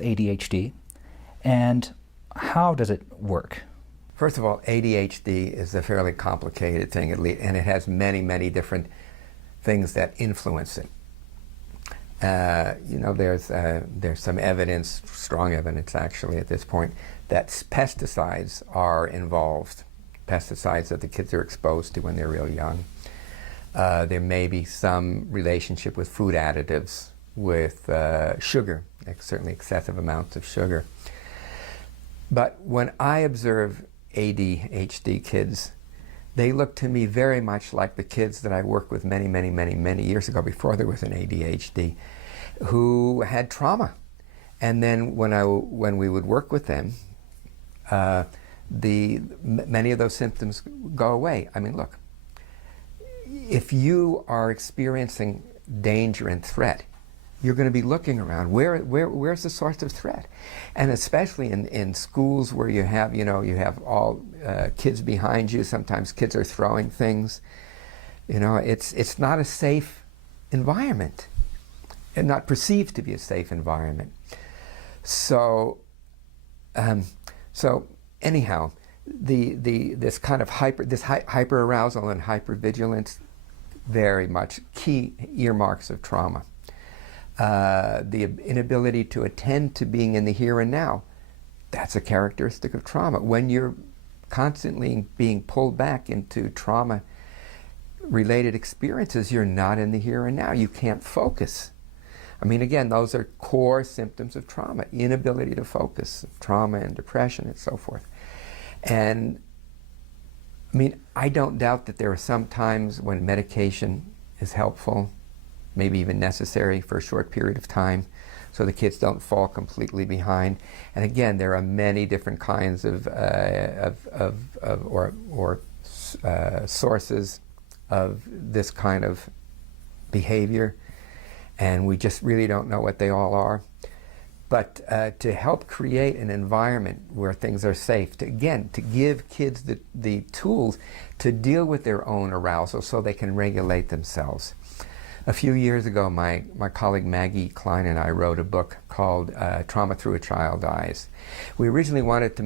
ADHD, and how does it work? First of all, ADHD is a fairly complicated thing, and it has many, many different things that influence it. There's some evidence, strong evidence actually at this point, that pesticides are involved. Pesticides that the kids are exposed to when they're real young. There may be some relationship with food additives, with sugar, certainly excessive amounts of sugar. But when I observe ADHD kids, they look to me very much like the kids that I worked with many, many, many, many years ago, before there was an ADHD, who had trauma. And then when we would work with them, many of those symptoms go away. I mean, look, if you are experiencing danger and threat, you're going to be looking around. Where's the source of threat? And especially in schools where you have all kids behind you. Sometimes kids are throwing things. It's not a safe environment, and not perceived to be a safe environment. So anyhow, this kind of hyper arousal and hypervigilance, very much key earmarks of trauma. The inability to attend to being in the here and now, that's a characteristic of trauma. When you're constantly being pulled back into trauma-related experiences, you're not in the here and now. You can't focus. I mean, again, those are core symptoms of trauma, inability to focus, trauma and depression and so forth. And I mean, I don't doubt that there are some times when medication is helpful, maybe even necessary for a short period of time, so the kids don't fall completely behind. And again, there are many different kinds of sources of this kind of behavior, and we just really don't know what they all are. But to help create an environment where things are safe, to give kids the tools to deal with their own arousal so they can regulate themselves. A few years ago, my colleague Maggie Klein and I wrote a book called Trauma Through a Child's Eyes. We originally wanted to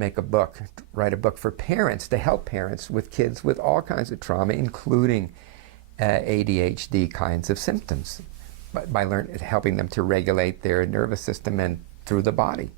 write a book for parents, to help parents with kids with all kinds of trauma, including ADHD kinds of symptoms, by helping them to regulate their nervous system and through the body.